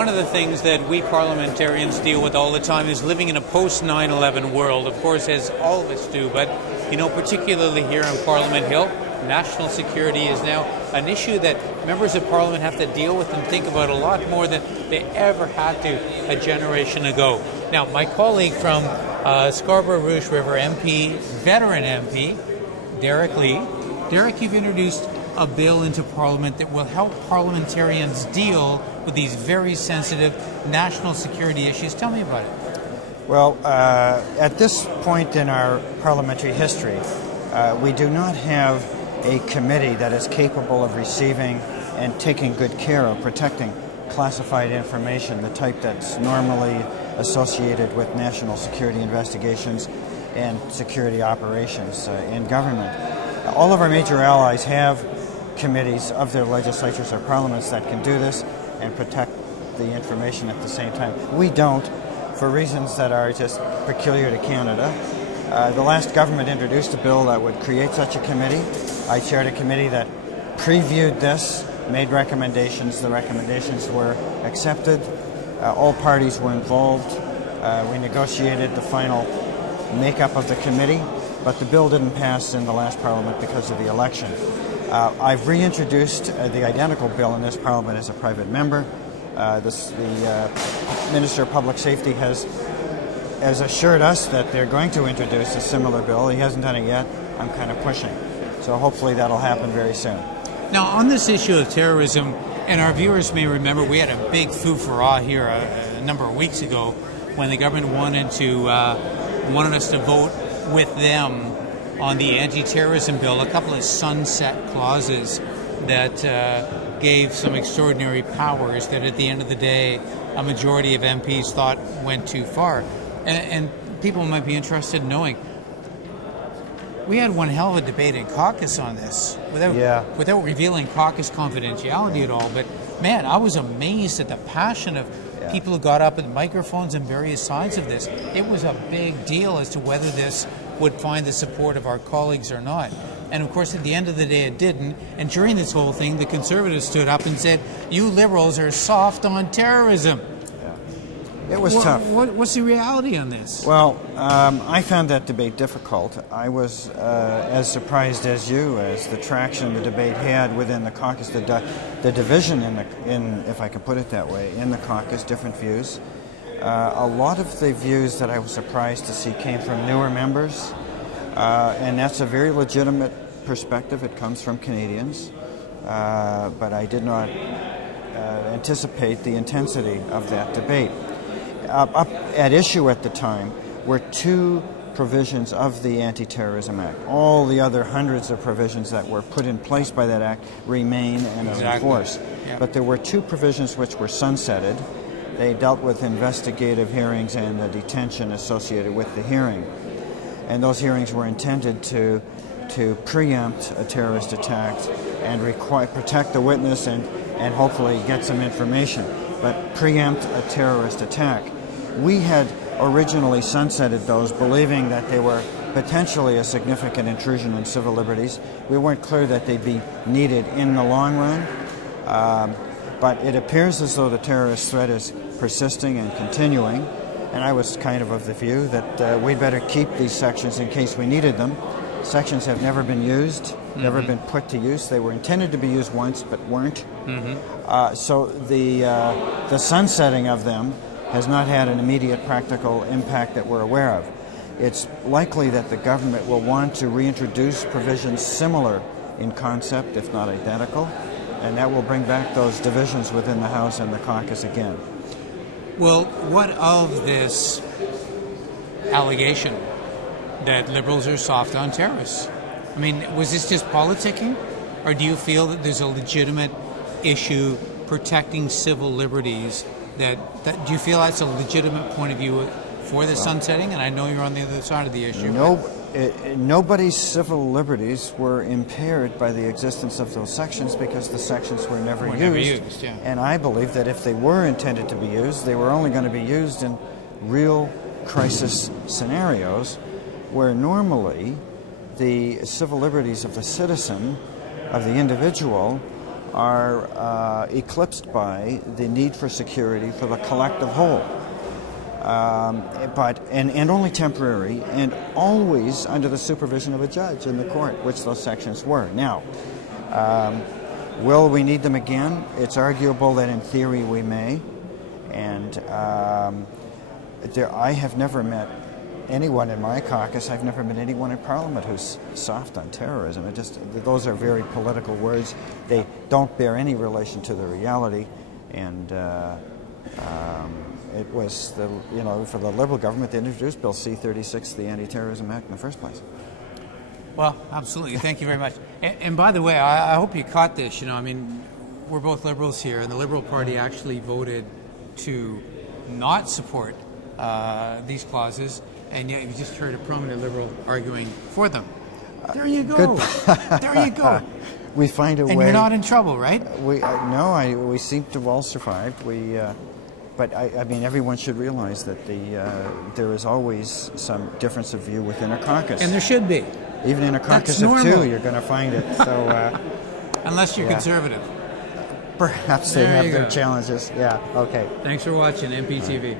one of the things that we parliamentarians deal with all the time is living in a post-9/11 world, of course, as all of us do, but, you know, particularly here on Parliament Hill, national security is now an issue that members of Parliament have to deal with and think about a lot more than they ever had to a generation ago. Now, my colleague from Scarborough-Rouge River MP, veteran MP, Derek Lee. Derek, you've introduced a bill into Parliament that will help parliamentarians deal with these very sensitive national security issues. Tell me about it. Well, at this point in our parliamentary history, we do not have a committee that is capable of receiving and taking good care of protecting classified information, the type that's normally associated with national security investigations and security operations in government. All of our major allies have committees of their legislatures or parliaments that can do this and protect the information at the same time. We don't, for reasons that are just peculiar to Canada. The last government introduced a bill that would create such a committee. I chaired a committee that previewed this, made recommendations. The recommendations were accepted. All parties were involved. We negotiated the final makeup of the committee, but the bill didn't pass in the last Parliament because of the election. I've reintroduced the identical bill in this Parliament as a private member. The Minister of Public Safety has assured us that they're going to introduce a similar bill. He hasn't done it yet. I'm kind of pushing. So hopefully that'll happen very soon. Now, on this issue of terrorism, and our viewers may remember we had a big foo-for-ah here a number of weeks ago when the government wanted us to vote with them on the anti-terrorism bill, a couple of sunset clauses that gave some extraordinary powers that at the end of the day a majority of MPs thought went too far. And people might be interested in knowing, we had one hell of a debate in caucus on this without revealing caucus confidentiality at all. But man, I was amazed at the passion of people who got up at microphones on various sides of this. It was a big deal as to whether this would find the support of our colleagues or not. And of course, at the end of the day, it didn't. And during this whole thing, the Conservatives stood up and said, "You Liberals are soft on terrorism." It was tough. What's the reality on this? Well, I found that debate difficult. I was as surprised as you as the traction the debate had within the caucus, the division in, if I can put it that way, in the caucus, different views. A lot of the views that I was surprised to see came from newer members, and that's a very legitimate perspective. It comes from Canadians, but I did not anticipate the intensity of that debate. Up at issue at the time were two provisions of the Anti-Terrorism Act. All the other hundreds of provisions that were put in place by that act remain and are in force. Yeah. But there were two provisions which were sunsetted. They dealt with investigative hearings and the detention associated with the hearing. And those hearings were intended to preempt a terrorist attack and protect the witness and hopefully get some information, but preempt a terrorist attack. We had originally sunsetted those, believing that they were potentially a significant intrusion on civil liberties. We weren't clear that they'd be needed in the long run, but it appears as though the terrorist threat is persisting and continuing, and I was kind of the view that we'd better keep these sections in case we needed them. Sections have never been used, never been put to use. They were intended to be used once, but weren't. So the sunsetting of them has not had an immediate practical impact that we're aware of. It's likely that the government will want to reintroduce provisions similar in concept, if not identical, and that will bring back those divisions within the House and the caucus again. Well, what of this allegation that Liberals are soft on terrorists? I mean, was this just politicking, or do you feel that there's a legitimate issue protecting civil liberties? Do you feel that's a legitimate point of view for the sunsetting? And I know you're on the other side of the issue. Nobody's civil liberties were impaired by the existence of those sections because the sections were never used. Yeah. And I believe that if they were intended to be used, they were only going to be used in real crisis scenarios where normally the civil liberties of the citizen, of the individual, are eclipsed by the need for security for the collective whole. And only temporary, and always under the supervision of a judge in the court, which those sections were. Now, will we need them again? It's arguable that in theory we may, and I have never met anyone in my caucus, I've never met anyone in Parliament who's soft on terrorism. Those are very political words. They don't bear any relation to the reality, and it was for the Liberal government that introduced Bill C-36, the Anti-Terrorism Act, in the first place. Well, absolutely. Thank you very much. And by the way, I hope you caught this. I mean, we're both Liberals here, and the Liberal Party actually voted to not support these clauses, and yet you just heard a prominent Liberal arguing for them. There you go. There you go. We find a way. And you're not in trouble, right? We seem to have all survived. But I mean, everyone should realize that there is always some difference of view within a caucus. And there should be. Even in a caucus of two, you're going to find it. So, unless you're conservative. Perhaps they have their challenges. Yeah, okay. Thanks for watching MPtv.